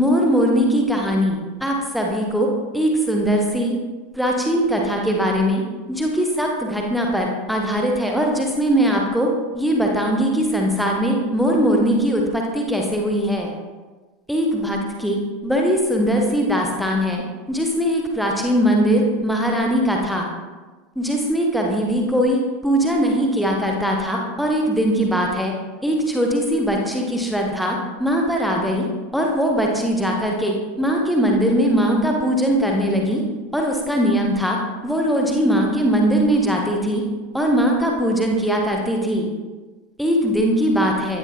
मोर मोरनी की कहानी आप सभी को एक सुंदर सी प्राचीन कथा के बारे में जो कि सत्य घटना पर आधारित है और जिसमें मैं आपको ये बताऊंगी कि संसार में मोर मोरनी की उत्पत्ति कैसे हुई है। एक भक्त की बड़ी सुंदर सी दास्तान है जिसमें एक प्राचीन मंदिर महारानी का था जिसमें कभी भी कोई पूजा नहीं किया करता था। और एक दिन की बात है, एक छोटी सी बच्ची की श्रद्धा माँ पर आ गई और वो बच्ची जाकर के माँ के मंदिर में माँ का पूजन करने लगी। और उसका नियम था, वो रोज ही माँ के मंदिर में जाती थी और माँ का पूजन किया करती थी। एक दिन की बात है,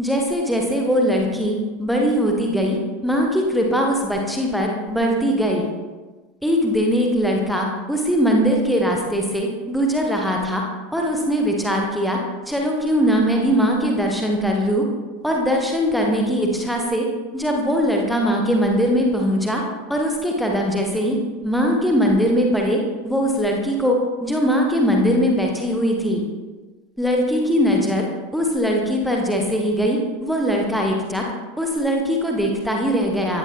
जैसे जैसे वो लड़की बड़ी होती गई, माँ की कृपा उस बच्ची पर बढ़ती गई। एक दिन एक लड़का उसी मंदिर के रास्ते से गुजर रहा था और उसने विचार किया, चलो क्यों ना मैं भी माँ के दर्शन कर लूं। और दर्शन करने की इच्छा से जब वो लड़का माँ के मंदिर में पहुंचा और उसके कदम जैसे ही माँ के मंदिर में पड़े, वो उस लड़की को जो माँ के मंदिर में बैठी हुई थी, लड़के की नज़र उस लड़की पर जैसे ही गई, वो लड़का एकटक उस लड़की को देखता ही रह गया।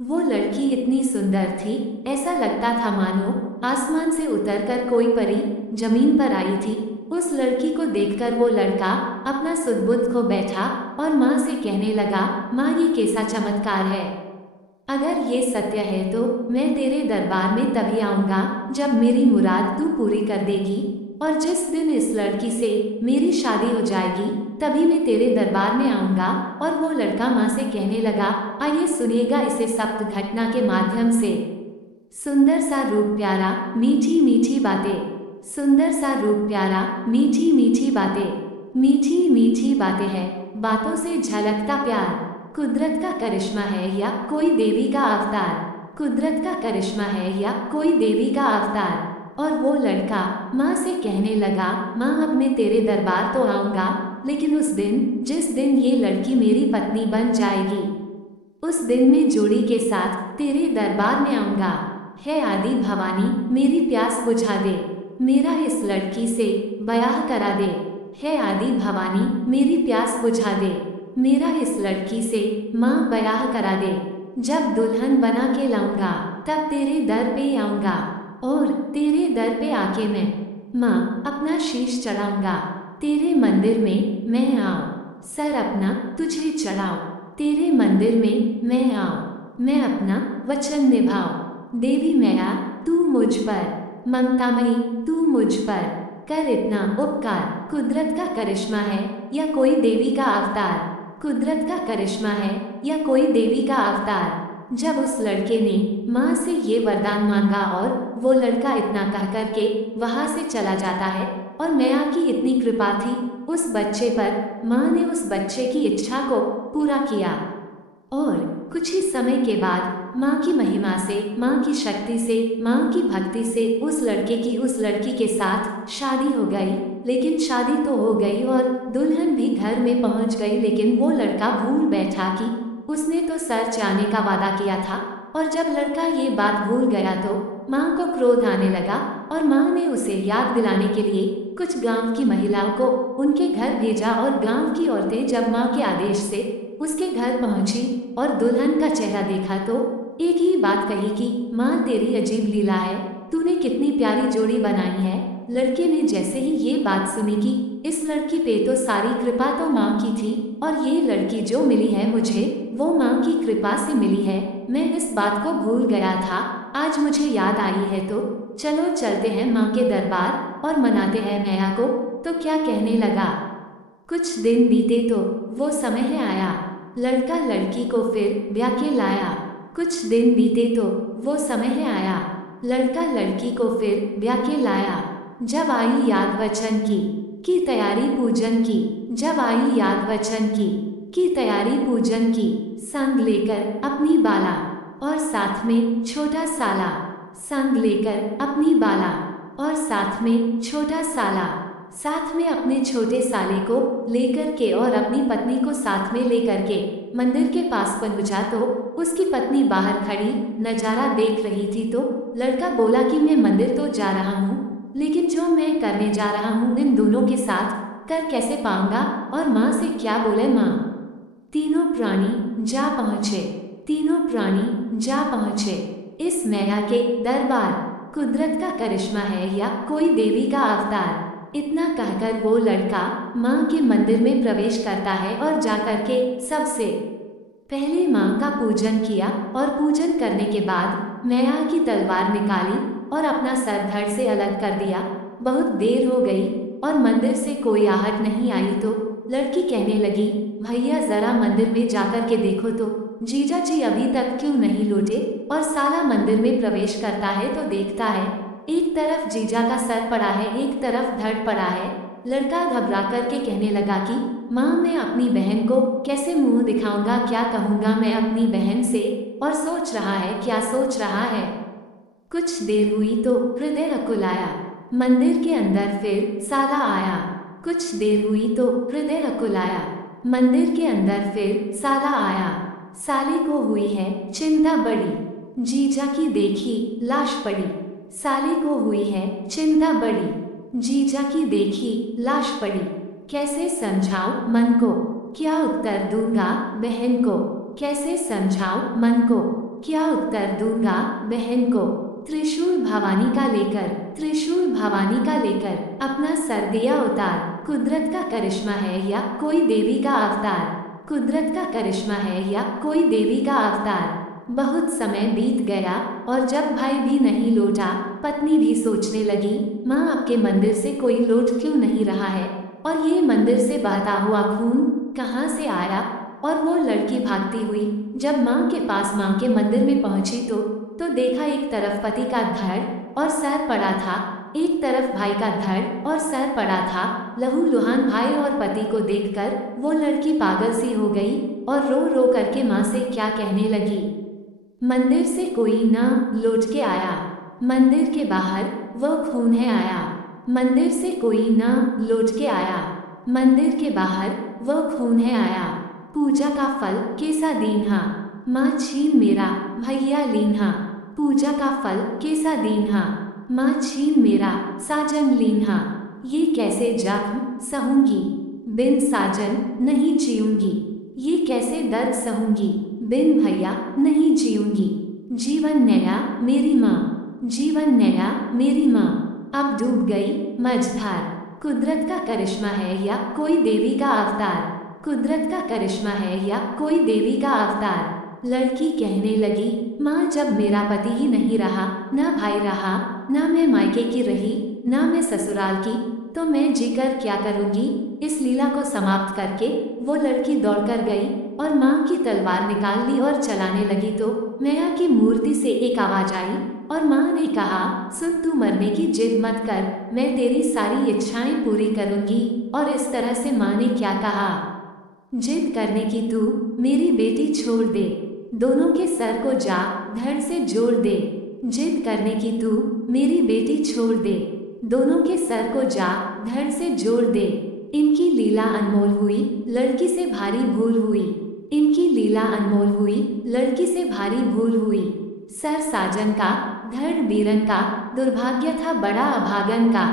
वो लड़की इतनी सुंदर थी, ऐसा लगता था मानो आसमान से उतरकर कोई परी जमीन पर आई थी। उस लड़की को देखकर वो लड़का अपना सुध-बुध खो बैठा और माँ से कहने लगा, माँ ये कैसा चमत्कार है। अगर ये सत्य है तो मैं तेरे दरबार में तभी आऊँगा जब मेरी मुराद तू पूरी कर देगी। और जिस दिन इस लड़की से मेरी शादी हो जाएगी तभी मैं तेरे दरबार में आऊँगा। और वो लड़का माँ से कहने लगा, आइए सुनिएगा इसे सत्य घटना के माध्यम से। सुंदर सा रूप प्यारा मीठी मीठी बातें, सुंदर सा रूप प्यारा मीठी मीठी बातें, मीठी मीठी बातें हैं, बातों से झलकता प्यार। कुदरत का करिश्मा है या कोई देवी का अवतार, कुदरत का करिश्मा है या कोई देवी का अवतार। और वो लड़का माँ से कहने लगा, माँ अब मैं तेरे दरबार तो आऊँगा, लेकिन उस दिन जिस दिन ये लड़की मेरी पत्नी बन जाएगी, उस दिन मैं जोड़ी के साथ तेरे दरबार में आऊँगा। हे आदि भवानी मेरी प्यास बुझा दे, मेरा इस लड़की से ब्याह करा दे। हे आदि भवानी मेरी प्यास बुझा दे, मेरा इस लड़की से माँ ब्याह करा दे। जब दुल्हन बना के लाऊंगा तब तेरे दर पे आऊँगा और तेरे दर पे आके मैं माँ अपना शीश चढ़ाऊंगा। तेरे मंदिर में मैं आऊँ, सर अपना तुझे चढ़ाऊँ, तेरे मंदिर में मैं आऊँ, मैं अपना वचन निभाऊँ। देवी मैया तू मुझ पर, ममतामयी तू मुझ पर कर इतना उपकार। कुदरत का करिश्मा है या कोई देवी का अवतार, कुदरत का करिश्मा है या कोई देवी का अवतार। जब उस लड़के ने माँ से ये वरदान मांगा और वो लड़का इतना कह करके वहाँ से चला जाता है, और मैया की इतनी कृपा थी उस बच्चे पर, माँ ने उस बच्चे की इच्छा को पूरा किया। और कुछ ही समय के बाद माँ की महिमा से, माँ की शक्ति से, माँ की भक्ति से उस लड़के की उस लड़की के साथ शादी हो गई। लेकिन शादी तो हो गई और दुल्हन भी घर में पहुँच गई, लेकिन वो लड़का भूल बैठा कि उसने तो सर चाहने का वादा किया था। और जब लड़का ये बात भूल गया तो माँ को क्रोध आने लगा और माँ ने उसे याद दिलाने के लिए कुछ गांव की महिलाओं को उनके घर भेजा। और गांव की औरतें जब माँ के आदेश से उसके घर पहुंची और दुल्हन का चेहरा देखा तो एक ही बात कही कि माँ तेरी अजीब लीला है, तूने कितनी प्यारी जोड़ी बनाई है। लड़के ने जैसे ही ये बात सुनी कि इस लड़की पे तो सारी कृपा तो माँ की थी और ये लड़की जो मिली है मुझे वो माँ की कृपा से मिली है, मैं इस बात को भूल गया था, आज मुझे याद आई है, तो चलो चलते हैं माँ के दरबार और मनाते हैं मैया को। तो क्या कहने लगा। कुछ दिन बीते तो वो समय आया, लड़का लड़की को फिर ब्याह के लाया। कुछ दिन बीते तो वो समय आया, लड़का लड़की को फिर ब्याह के लाया। जब आई याद वचन की तैयारी पूजन की, जब आई याद वचन की तैयारी पूजन की, संग लेकर अपनी बाला और साथ में छोटा साला, संग लेकर अपनी बाला और साथ में छोटा साला, साथ में अपने छोटे साले को लेकर के और अपनी पत्नी को साथ में लेकर के मंदिर के पास पहुंचा तो उसकी पत्नी बाहर खड़ी नजारा देख रही थी। तो लड़का बोला कि मैं मंदिर तो जा रहा हूँ, लेकिन जो मैं करने जा रहा हूँ इन दोनों के साथ कर कैसे पाऊंगा। और माँ से क्या बोले। माँ तीनों प्राणी जा पहुँचे तीनों प्राणी जा पहुँचे इस मैया के दरबार। कुदरत का करिश्मा है या कोई देवी का अवतार। इतना कहकर वो लड़का माँ के मंदिर में प्रवेश करता है और जाकर के सबसे पहले माँ का पूजन किया और पूजन करने के बाद मैया की तलवार निकाली और अपना सर धड़ से अलग कर दिया। बहुत देर हो गई और मंदिर से कोई आहट नहीं आई तो लड़की कहने लगी, भैया जरा मंदिर में जाकर के देखो तो जीजा जी अभी तक क्यों नहीं लौटे। और साला मंदिर में प्रवेश करता है तो देखता है एक तरफ जीजा का सर पड़ा है, एक तरफ धड़ पड़ा है। लड़का घबरा करके कहने लगा कि माँ मैं अपनी बहन को कैसे मुंह दिखाऊंगा, क्या कहूँगा मैं अपनी बहन से। और सोच रहा है क्या सोच रहा है। कुछ देर हुई तो हृदय अकुलाया। मंदिर के अंदर फिर साला आया। कुछ देर हुई तो हृदय अकुलाया। मंदिर के अंदर फिर साला आया। साले को हुई है चिंता बड़ी, जीजा की देखी लाश पड़ी। साले को हुई है चिंता बड़ी, जीजा की देखी लाश पड़ी। कैसे समझाऊं मन को, क्या उत्तर दूंगा बहन को। कैसे समझाऊं मन को, क्या उत्तर दूंगा बहन को। त्रिशूल भवानी का लेकर, त्रिशूल भवानी का लेकर अपना सर दिया उतार। कुदरत का करिश्मा है या कोई देवी का अवतार। कुदरत का करिश्मा है या कोई देवी का अवतार। बहुत समय बीत गया और जब भाई भी नहीं लौटा, पत्नी भी सोचने लगी, माँ आपके मंदिर से कोई लौट क्यों नहीं रहा है और ये मंदिर से बहता हुआ खून कहाँ से आया। और वो लड़की भागती हुई जब माँ के पास, माँ के मंदिर में पहुंची तो देखा एक तरफ पति का धड़ और सर पड़ा था, एक तरफ भाई का धड़ और सर पड़ा था। लहूलुहान भाई और पति को देखकर वो लड़की पागल सी हो गई और रो रो करके माँ से क्या कहने लगी, मंदिर से कोई ना लौट के आया। मंदिर के बाहर वो खून है आया। मंदिर से कोई ना लौट के आया। मंदिर के बाहर वो खून है आया। पूजा का फल कैसा दीन्हा, माँ छीन मेरा भैया लीन्हा। पूजा का फल कैसा दीन्हा, माँ छीन मेरा साजन लीन्हा। ये कैसे जख्म सहूंगी, बिन साजन नहीं जीऊंगी। ये कैसे दर्द सहूंगी, बिन भैया नहीं जीऊंगी। जीवन नया मेरी माँ, जीवन नया मेरी माँ। अब डूब गई मझधार। कुदरत का करिश्मा है या कोई देवी का अवतार। कुदरत का करिश्मा है या कोई देवी का अवतार। लड़की कहने लगी, माँ जब मेरा पति ही नहीं रहा, ना भाई रहा, ना मैं मायके की रही, ना मैं ससुराल की, तो मैं जीकर क्या करूँगी। इस लीला को समाप्त करके वो लड़की दौड़कर गई और माँ की तलवार निकाल ली और चलाने लगी तो मैया की मूर्ति से एक आवाज आई और माँ ने कहा, सुन तू मरने की जिद मत कर, मैं तेरी सारी इच्छाएं पूरी करूँगी। और इस तरह से माँ ने क्या कहा, जिद करने की तू मेरी बेटी छोड़ दे, दोनों के सर को जा धड़ से जोड़ दे। जिद करने की तू मेरी बेटी छोड़ दे, दोनों के सर को जा धड़ से जोड़ दे। इनकी लीला अनमोल हुई, लड़की से भारी भूल हुई। इनकी लीला अनमोल हुई, लड़की से भारी भूल हुई। सर साजन का, धड़ बीरन का, दुर्भाग्य था बड़ा अभागन का।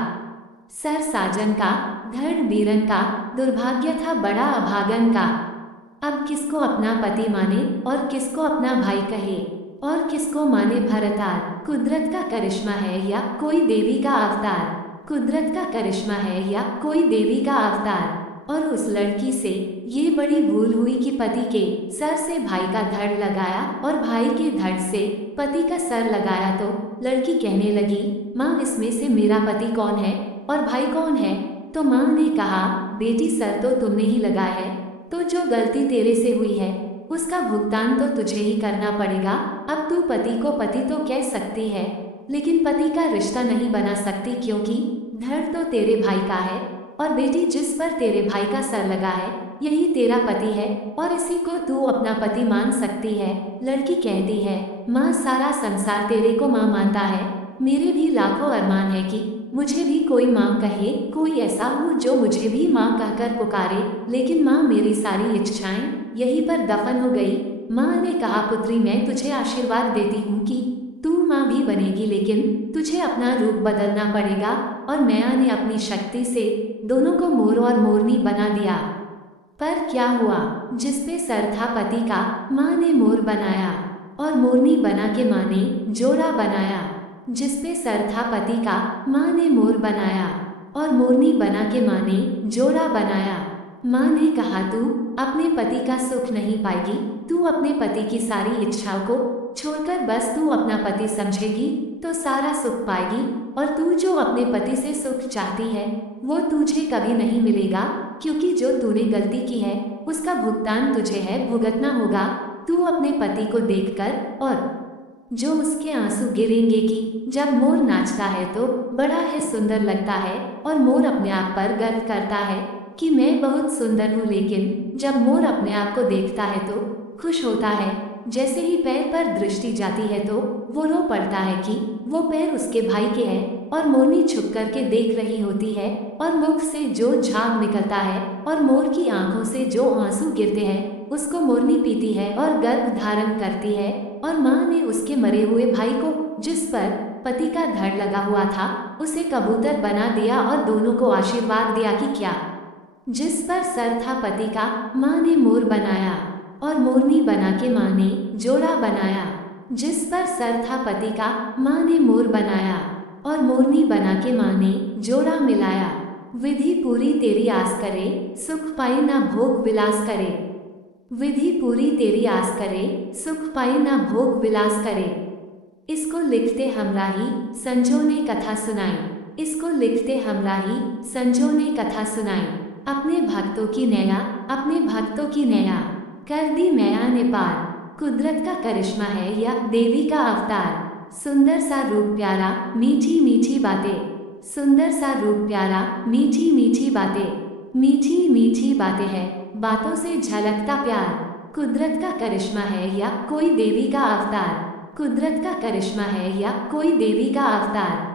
सर साजन का, धड़ बीरन का, दुर्भाग्य था बड़ा अभागन का। अब किसको अपना पति माने और किसको अपना भाई कहे और किसको माने भरतार। कुदरत का करिश्मा है या कोई देवी का अवतार। कुदरत का करिश्मा है या कोई देवी का अवतार। और उस लड़की से ये बड़ी भूल हुई कि पति के सर से भाई का धड़ लगाया और भाई के धड़ से पति का सर लगाया तो लड़की कहने लगी, माँ इसमें से मेरा पति कौन है और भाई कौन है। तो माँ ने कहा, बेटी सर तो तुमने ही लगाया है, तो जो गलती तेरे से हुई है उसका भुगतान तो तुझे ही करना पड़ेगा। अब तू पति को पति तो कह सकती है लेकिन पति का रिश्ता नहीं बना सकती, क्योंकि धड़ तो तेरे भाई का है और बेटी जिस पर तेरे भाई का सर लगा है यही तेरा पति है और इसी को तू अपना पति मान सकती है। लड़की कहती है, माँ सारा संसार तेरे को माँ मानता है, मेरे भी लाखों अरमान है कि मुझे भी कोई माँ कहे, कोई ऐसा हो जो मुझे भी माँ कहकर पुकारे, लेकिन माँ मेरी सारी इच्छाएं यहीं पर दफन हो गई। माँ ने कहा, पुत्री मैं तुझे आशीर्वाद देती हूँ कि तू माँ भी बनेगी, लेकिन तुझे अपना रूप बदलना पड़ेगा। और मैया ने अपनी शक्ति से दोनों को मोर और मोरनी बना दिया। पर क्या हुआ, जिसपे सर था पति का, माँ ने मोर बनाया, और मोरनी बना के माँ ने जोड़ा बनाया। जिसपे सर था पति का, माँ ने मोर बनाया, और मोरनी बना के माँ ने जोड़ा बनाया। माँ ने कहा, तू अपने पति का सुख नहीं पाएगी, तू अपने पति की सारी इच्छाओं को छोड़कर बस तू अपना पति समझेगी तो सारा सुख पाएगी, और तू जो अपने पति से सुख चाहती है वो तुझे कभी नहीं मिलेगा, क्योंकि जो तूने गलती की है उसका भुगतान तुझे है भुगतना होगा। तू अपने पति को देखकर, और जो उसके आंसू गिरेंगे कि जब मोर नाचता है तो बड़ा है सुंदर लगता है, और मोर अपने आप पर गर्व करता है कि मैं बहुत सुंदर हूँ, लेकिन जब मोर अपने आप को देखता है तो खुश होता है। जैसे ही पैर पर दृष्टि जाती है तो वो रो पड़ता है कि वो पैर उसके भाई के हैं, और मोरनी छुप करके देख रही होती है, और मुख से जो झाग निकलता है और मोर की आंखों से जो आंसू गिरते हैं उसको मोरनी पीती है और गर्भ धारण करती है। और माँ ने उसके मरे हुए भाई को, जिस पर पति का धड़ लगा हुआ था, उसे कबूतर बना दिया और दोनों को आशीर्वाद दिया कि क्या। जिस पर सर था पति का, माँ ने मोर बनाया, और मोरनी बना के माँ ने जोड़ा बनाया। जिस पर सर था पति का, माँ ने मोर बनाया, और मोरनी बना के माँ ने जोड़ा मिलाया। विधि पूरी तेरी आस करे, सुख पाए ना भोग विलास करे। विधि पूरी तेरी आस करे, सुख पाए ना भोग विलास करे। इसको लिखते हमराही, संजो ने कथा सुनाई। इसको लिखते हमराही, संजो ने कथा सुनाई। अपने भक्तों की नैया, अपने भक्तों की नैया कर दी मैया ने पार। कुदरत का करिश्मा है या देवी का अवतार। सुंदर सा रूप प्यारा, मीठी मीठी बातें। सुंदर सा रूप प्यारा, मीठी मीठी बातें। मीठी मीठी बातें हैं, बातों से झलकता प्यार। कुदरत का करिश्मा है या कोई देवी का अवतार। कुदरत का करिश्मा है या कोई देवी का अवतार।